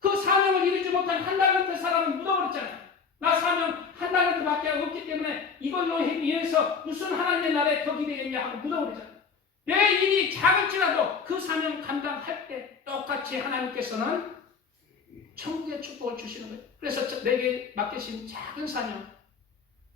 그 사명을 이루지 못한 1달란트 사람은 묻어버렸잖아요. 나 사명 1달란트밖에 없기 때문에 이걸로 위해서 무슨 하나님의 나라에 더 기대겠냐 하고 묻어버리잖아요. 내 일이 작을지라도 그 사명 감당할 때 똑같이 하나님께서는 천국의 축복을 주시는 거예요. 그래서 내게 맡기신 작은 사명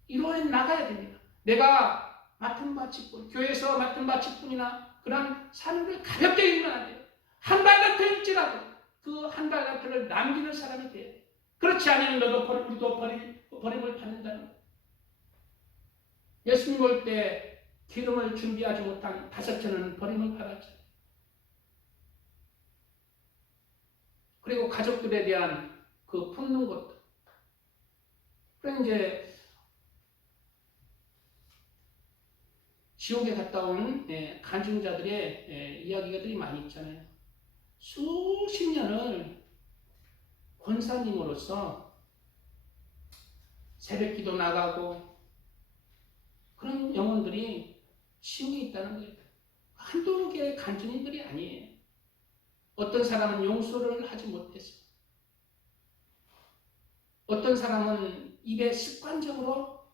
이루어 나가야 됩니다. 내가 맡은 바치뿐, 교회에서 맡은 바치뿐이나 그런 사명을 가볍게 읽으면 안 돼요. 1달란트일지라도 그 1달란트를 남기는 사람이 돼요. 그렇지 않으면 우리도 버림을 받는다는 거예요. 예수님 올 때 기름을 준비하지 못한 5째는 버림을 받았죠. 그리고 가족들에 대한 그 품는 것들. 그래 이제 지옥에 갔다 온 간증자들의 이야기가들이 많이 있잖아요. 수십 년을 권사님으로서 새벽기도 나가고 그런 영혼들이 지옥에 있다는 거예요. 한두 개의 간증인들이 아니에요. 어떤 사람은 용서를 하지 못했어요. 어떤 사람은 입에 습관적으로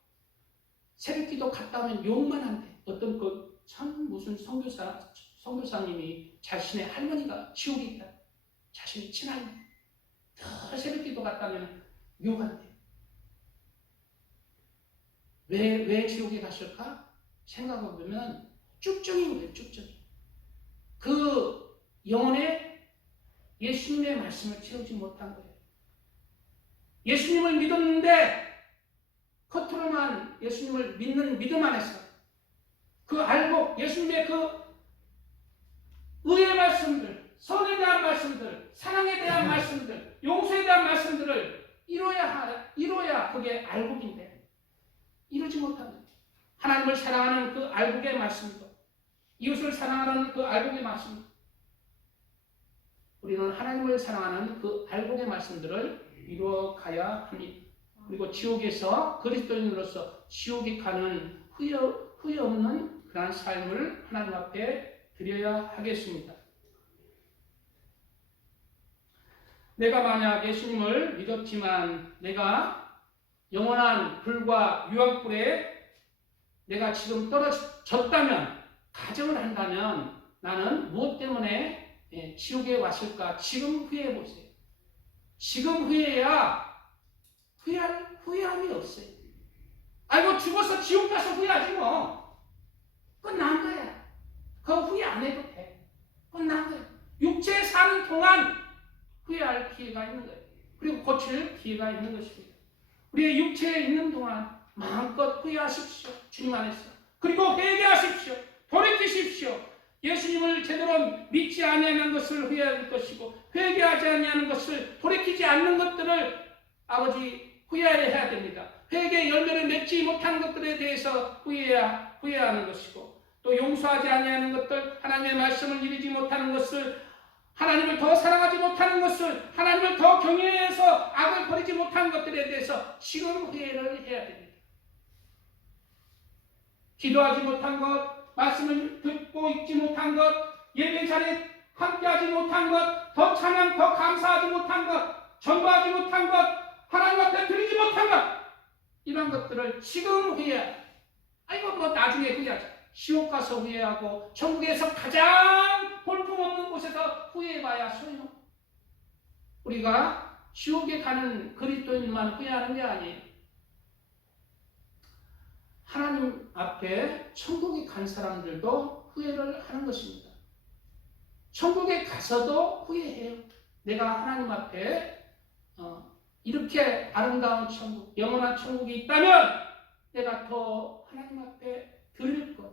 새벽기도 갔다 오면 욕만 한대. 어떤 무슨 선교사님이 자신의 할머니가 지옥에 있다. 자신의 친할머니. 더 새벽기도 갔다 오면 욕한대. 왜 지옥에 갔을까? 생각해보면 쭉정인 거예요. 쭉정이. 그 영혼에 예수님의 말씀을 채우지 못한 거예요. 예수님을 믿었는데 겉으로만 예수님을 믿는 믿음 안에서 그 알고 예수님의 그 의의 말씀들, 선에 대한 말씀들, 사랑에 대한 말씀들, 용서에 대한 말씀들을 이뤄야 그게 알곡인데 이루지 못한 거예요. 하나님을 사랑하는 그 알곡의 말씀도, 이웃을 사랑하는 그 알곡의 말씀도, 우리는 하나님을 사랑하는 그 알곡의 말씀들을 이루어가야 합니다. 그리고 지옥에서 그리스도인으로서 지옥에 가는 후회 없는 그러한 삶을 하나님 앞에 드려야 하겠습니다. 내가 만약 예수님을 믿었지만 내가 영원한 불과 유황불에 내가 지금 떨어졌다면, 가정을 한다면 나는 무엇 때문에 지옥에 왔을까? 지금 후회해 보세요. 지금 후회해야 후회함이 없어요. 아이고 죽어서 지옥 가서 후회하지 뭐. 끝난 거야. 그거 후회 안 해도 돼. 끝난 거야. 육체에 사는 동안 후회할 기회가 있는 거예요. 그리고 고칠 기회가 있는 것입니다. 우리의 육체에 있는 동안 마음껏 후회하십시오. 주님 안에서. 그리고 회개하십시오. 돌이키십시오. 예수님을 제대로 믿지 아니하는 것을 후회할 것이고, 회개하지 아니하는 것을, 돌이키지 않는 것들을 아버지 후회해야 됩니다. 회개의 열매를 맺지 못한 것들에 대해서 후회하는 것이고, 또 용서하지 아니하는 것들, 하나님의 말씀을 이루지 못하는 것을, 하나님을 더 사랑하지 못하는 것을, 하나님을 더 경외해서 악을 버리지 못한 것들에 대해서 지금 후회를 해야 됩니다. 기도하지 못한 것, 말씀을 듣고 읽지 못한 것, 예배 자리에 함께하지 못한 것, 더 찬양, 더 감사하지 못한 것, 전도하지 못한 것, 하나님 앞에 드리지 못한 것, 이런 것들을 지금 후회해. 아이고 뭐 나중에 후회하자. 지옥 가서 후회하고 천국에서 가장 볼품없는 곳에서 후회해봐야 소용. 우리가 지옥에 가는 그리스도인만 후회하는 게 아니에요. 하나님 앞에 천국에 간 사람들도 후회를 하는 것입니다. 천국에 가서도 후회해요. 내가 하나님 앞에 이렇게 아름다운 천국, 영원한 천국이 있다면 내가 더 하나님 앞에 드릴 것,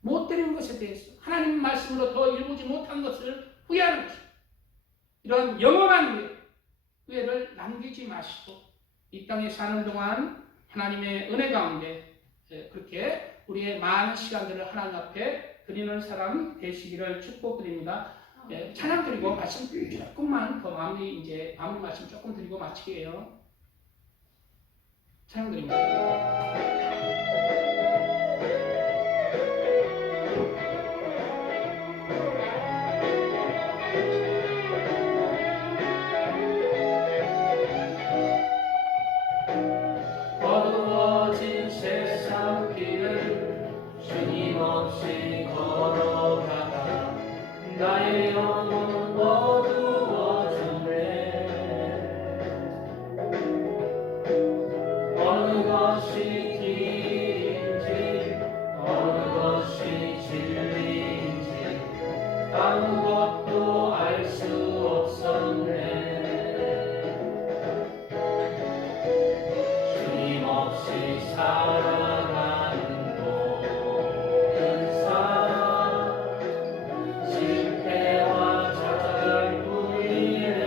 못 드린 것에 대해서 하나님 말씀으로 더 이루지 못한 것을 후회하는 것입니다. 이런 영원한 후회를 남기지 마시고 이 땅에 사는 동안 하나님의 은혜 가운데 그렇게 우리의 많은 시간들을 하나님 앞에 드리는 사람 되시기를 축복드립니다. 찬양 드리고 말씀 조금만 더 마무리 말씀 조금 드리고 마치게요. 찬양 드립니다. 나의 영혼 어두워졌네. 어느 것이 길인지 어느 것이 진리인지 아무것도 알 수 없었네. 주님 없이 살아가는 모든 삶, 실패와 좌절뿐이네.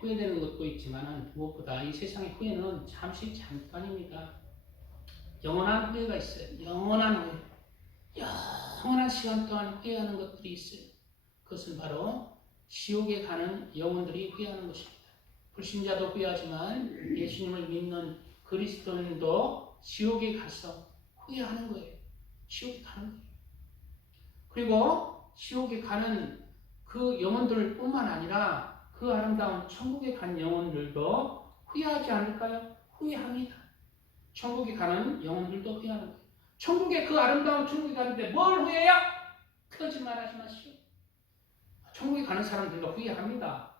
후회되는 것도 있지만 무엇보다 이 세상의 후회는 잠시 잠깐입니다. 영원한 후회가 있어요. 영원한 후회. 영원한 시간 동안 후회하는 것들이 있어요. 그것은 바로 지옥에 가는 영혼들이 후회하는 것입니다. 불신자도 후회하지만 예수님을 믿는 그리스도인도 지옥에 가서 후회하는 거예요. 지옥에 가는 거예요. 그리고 지옥에 가는 그 영혼들뿐만 아니라 그 아름다운 천국에 간 영혼들도 후회하지 않을까요? 후회합니다. 천국에 가는 영혼들도 후회하는 거예요. 천국에 그 아름다운 천국에 가는데 뭘 후회해요? 거짓말하지 마시오. 천국에 가는 사람들도 후회합니다.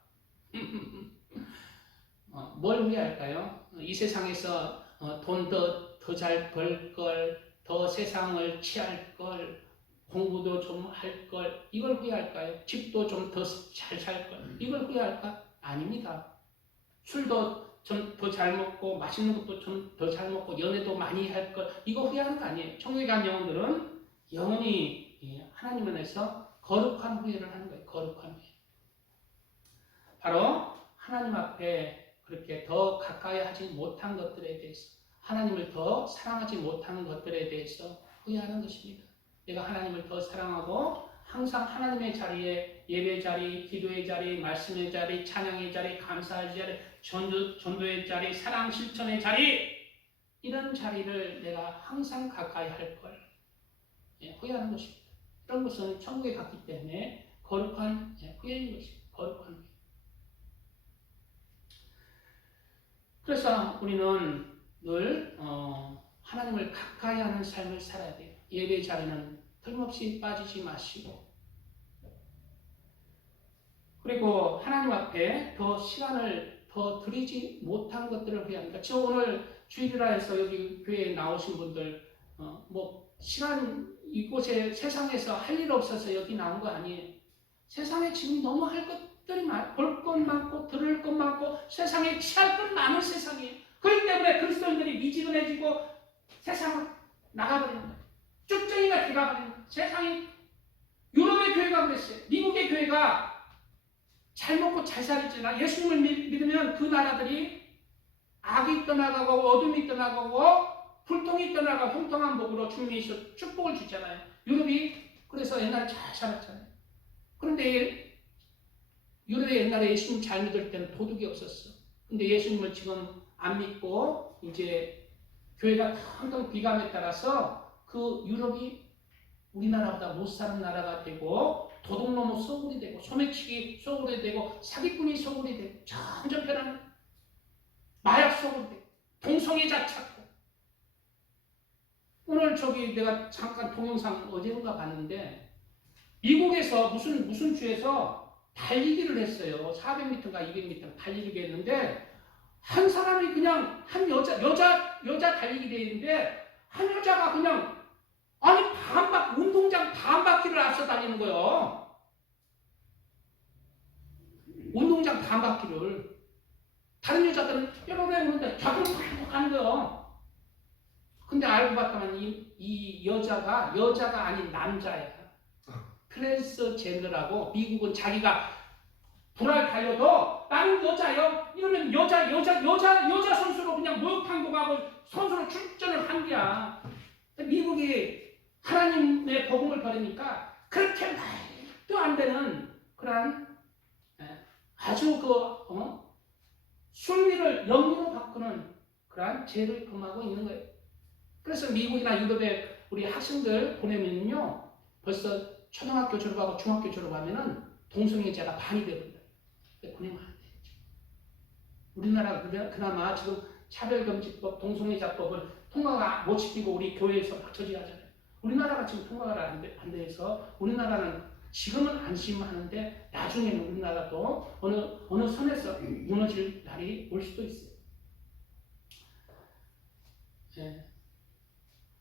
뭘 후회할까요? 이 세상에서 돈 더 잘 벌 걸, 더 세상을 취할 걸, 공부도 좀 할 걸, 이걸 후회할까요? 집도 좀 더 잘 살 걸, 이걸 후회할까? 아닙니다. 술도 좀 더 잘 먹고, 맛있는 것도 좀 더 잘 먹고, 연애도 많이 할 걸, 이거 후회하는 거 아니에요. 천국에 간 영혼들은 영원히 하나님 안에서 거룩한 후회를 하는 거예요. 거룩한 후회. 바로 하나님 앞에 그렇게 더 가까이 하지 못한 것들에 대해서, 하나님을 더 사랑하지 못하는 것들에 대해서 후회하는 것입니다. 내가 하나님을 더 사랑하고 항상 하나님의 자리에, 예배 자리, 기도의 자리, 말씀의 자리, 찬양의 자리, 감사의 자리, 전도의 자리, 사랑 실천의 자리, 이런 자리를 내가 항상 가까이 할 걸 후회하는 것입니다. 이런 것은 천국에 갔기 때문에 거룩한 후회인 것입니다. 거룩한 후회. 그래서 우리는 늘 하나님을 가까이 하는 삶을 살아야 돼요. 예배 자리는 틀림없이 빠지지 마시고, 그리고 하나님 앞에 더 시간을 더 드리지 못한 것들을 후회합니다. 저 오늘 주일이라 해서 여기 교회에 나오신 분들 시간 이곳에 세상에서 할 일 없어서 여기 나온 거 아니에요. 세상에 지금 너무 할 것들이 볼 것 많고 들을 것 많고 세상에 취할 것 많은 세상이에요. 그렇기 때문에 그리스도인들이 미지근해지고 세상을 나가버리는 거예요. 쭉쟁이가 돼가버리는 거예요. 세상이, 유럽의 교회가 그랬어요. 미국의 교회가 잘 먹고 잘 살았지만 예수님을 믿으면 그 나라들이 악이 떠나가고 어둠이 떠나가고 불통이 떠나가고 형통한 복으로 주님이 축복을 주잖아요. 유럽이 그래서 옛날에 잘 살았잖아요. 그런데 유럽에 옛날에 예수님 잘 믿을 때는 도둑이 없었어. 근데 예수님을 지금 안 믿고 이제 교회가 텅텅 비감에 따라서 그 유럽이 우리나라보다 못 사는 나라가 되고 도둑놈은 소굴이 되고 소매치기 소굴이 되고 사기꾼이 소굴이 되고 점점 변하는 마약 소굴이 되고 동성애자 찾고. 오늘 내가 잠깐 동영상 어제인가 봤는데 미국에서 무슨 주에서 달리기를 했어요. 400m인가 200m 달리기를 했는데 한 사람이 그냥 한 여자 달리기 대회인데 한 여자가 그냥 운동장 반바퀴를 앞서 다니는 거예요. 운동장 반바퀴를. 다른 여자들은 뾰로로해 오는데 저기로 팍 가는 거예요. 근데 알고 봤더니 이 여자가 아닌 남자야. 트랜스젠더라고. 미국은 자기가 불알 달려도 나는 여자요. 이러면 여자 선수로 그냥 목욕탕도 가고 선수로 출전을 한 거야. 미국이 하나님의 복음을 버리니까 그렇게 말도 안 되는 그런 아주 순위를 영리로 바꾸는 그러한 죄를 금하고 있는 거예요. 그래서 미국이나 유럽에 우리 학생들 보내면요, 벌써 초등학교 졸업하고 중학교 졸업하면은 동성애자가 반이 되거든요. 보내면 안 돼요. 우리나라 그나마 지금 차별금지법, 동성애자법을 통과가 못 시키고 우리 교회에서 막 저지하잖아요. 우리나라가 지금 통과가 안 돼서 우리나라는 지금은 안심하는데 나중에는 우리나라도 어느 선에서 무너질 날이 올 수도 있어요.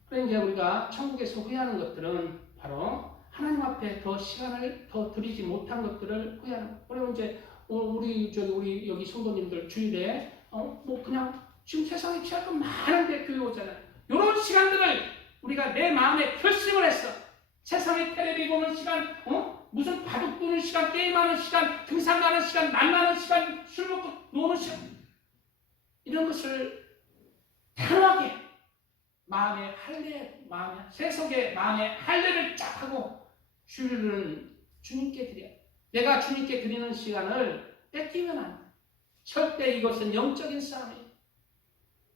그러니까 우리가 천국에서 후회하는 것들은 바로 하나님 앞에 더 시간을 더 드리지 못한 것들을 후회하는 거예요. 그리고 이제 우리 여기 성도님들 주일에 그냥 지금 세상에 취할 것 많은데 교회 오잖아요. 이런 시간들을 우리가 내 마음에 결심을 했어. 세상에 텔레비 보는 시간, 무슨 바둑 두는 시간, 게임하는 시간, 등산 가는 시간, 만나는 시간, 술 먹고 노는 시간, 이런 것을 단호하게 마음에 할례, 마음에 세속의 마음에 할례를 쫙 하고 주님께 드려. 내가 주님께 드리는 시간을 뺏기면 안 돼. 절대 이것은 영적인 싸움이에요.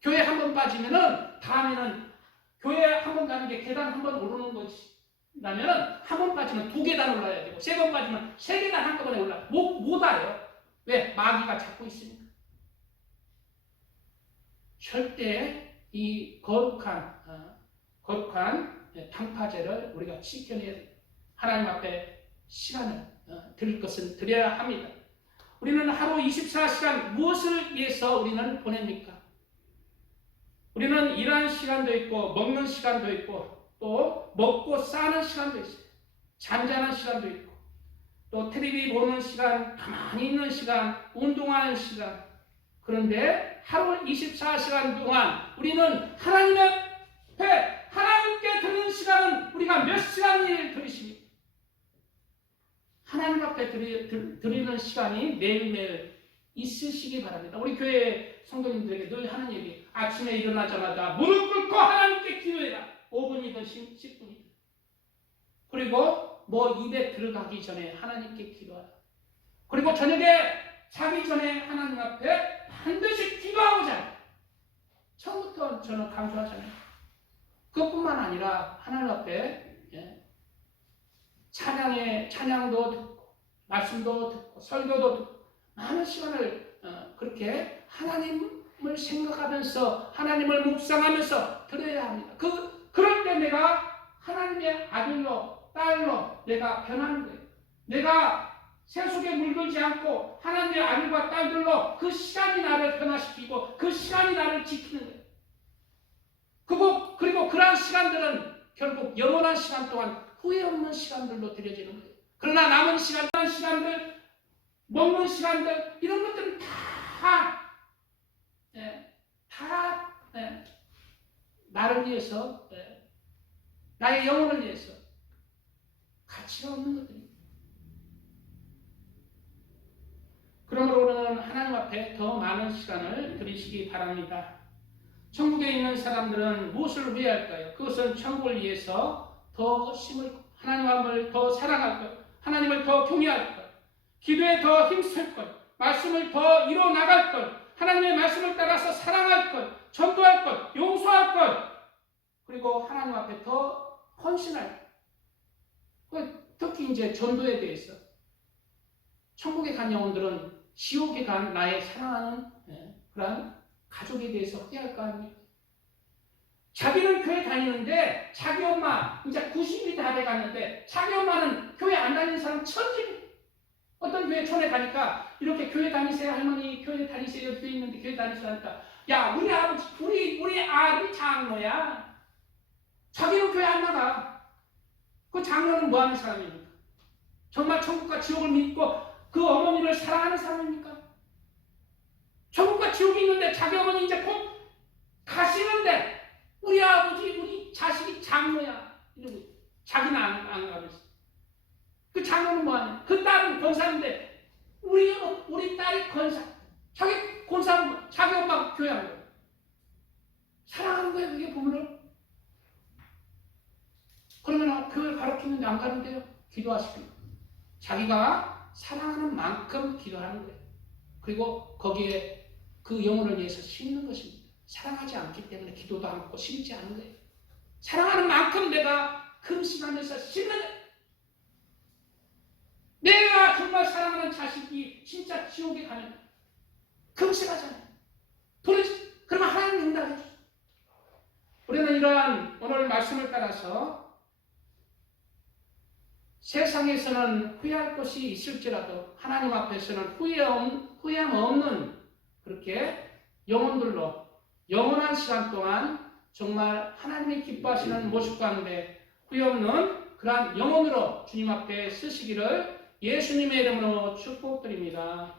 교회 한 번 빠지면은 다음에는 교회 한 번 가는 게 계단 한 번 오르는 것이라면은 한 번 빠지면 2계단 올라야 되고 3번 빠지면 3계단 한꺼번에 올라. 못 와요. 왜? 마귀가 잡고 있으니까. 절대 이 거룩한 방파제를 우리가 지켜내야 돼요. 하나님 앞에 시간을 드릴 것은 드려야 합니다. 우리는 하루 24시간 무엇을 위해서 우리는 보냅니까? 우리는 일하는 시간도 있고 먹는 시간도 있고 또 먹고 싸는 시간도 있어요. 잠자는 시간도 있고 또 텔레비 보는 시간, 가만히 있는 시간, 운동하는 시간. 그런데 하루 24시간 동안 우리는 하나님 앞에 하나님께 드리는 시간은 우리가 몇 시간을 드리십니까? 하나님 앞에 드리는 시간이 매일매일 있으시기 바랍니다. 우리 교회 성도님들에게 늘 하는 얘기, 아침에 일어나자마자 무릎 꿇고 하나님께 기도해라. 5분이든 10분이든. 그리고 입에 들어가기 전에 하나님께 기도하라. 그리고 저녁에 자기 전에 하나님 앞에 반드시 기도하고자. 처음부터 저는 강조하잖아요. 그것뿐만 아니라 하나님 앞에 찬양도 듣고 말씀도 듣고 설교도 듣고 많은 시간을 그렇게 하나님을 생각하면서 하나님을 묵상하면서 드려야 합니다. 그럴 때 내가 하나님의 아들로 딸로 내가 변하는 거예요. 내가 세속에 물들지 않고 하나님의 아들과 딸들로 그 시간이 나를 변화시키고 그 시간이 나를 지키는 거예요. 그리고 그러한 시간들은 결국 영원한 시간 동안 후회 없는 시간들로 드려지는 거예요. 그러나 남은 시간들, 먹는 시간들, 이런 것들은 다 나를 위해서, 나의 영혼을 위해서 가치가 없는 것들입니다. 그러므로 우리는 하나님 앞에 더 많은 시간을 드리시기 바랍니다. 천국에 있는 사람들은 무엇을 위해할까요? 그것은 천국을 위해서 더 힘을, 하나님을 더 사랑할 것, 하나님을 더 경외할 것, 기도에 더 힘쓸 것, 말씀을 더 이뤄 나갈 것, 하나님의 말씀을 따라서 사랑할 것, 전도할 것, 용서할 것, 그리고 하나님 앞에 더 헌신할 것. 특히 이제 전도에 대해서 천국에 간 영혼들은 지옥에 간 나의 사랑하는 그런 가족에 대해서 후회할 거 아닙니까? 자기는 교회 다니는데 자기 엄마 이제 90이 다 돼갔는데 자기 엄마는 교회 안 다니는 사람 천지. 어떤 교회 촌에 가니까 이렇게 교회 다니세요 할머니, 교회 다니세요, 교회 있는데 교회 다니세요 하니까 야 우리 아버지 우리 아들이 장로야. 자기는 교회 안 나가. 그 장로는 뭐 하는 사람입니까? 정말 천국과 지옥을 믿고 그 어머니를 사랑하는 사람입니까? 천국과 지옥이 있는데 자기 어머니 이제 곧 가시는데 우리 아버지, 우리 자식이 장로야. 이러고 자기는 안 가면서. 그 장로는 뭐하냐? 그 딸은 권사인데 우리 딸이 권사. 자기 권사는 자기 엄마가 교회하는 거야. 사랑하는 거야 그게 부모를. 그러면 교회를 가르치는데 안 가는데요? 기도하시고 자기가 사랑하는 만큼 기도하는 거예요. 그리고 거기에 그 영혼을 위해서 심는 것입니다. 사랑하지 않기 때문에 기도도 않고 심지 않은 거예요. 사랑하는 만큼 내가 금식하면서 심는 거예요. 내가 정말 사랑하는 자식이 진짜 지옥에 가면 금식하잖아요. 그러면 하나님 응답해 주죠. 우리는 이러한 오늘 말씀을 따라서 세상에서는 후회할 것이 있을지라도 하나님 앞에서는 후회함 없는 그렇게 영혼들로 영원한 시간 동안 정말 하나님이 기뻐하시는 모습 가운데 후회 없는 그러한 영혼으로 주님 앞에 쓰시기를 예수님의 이름으로 축복드립니다.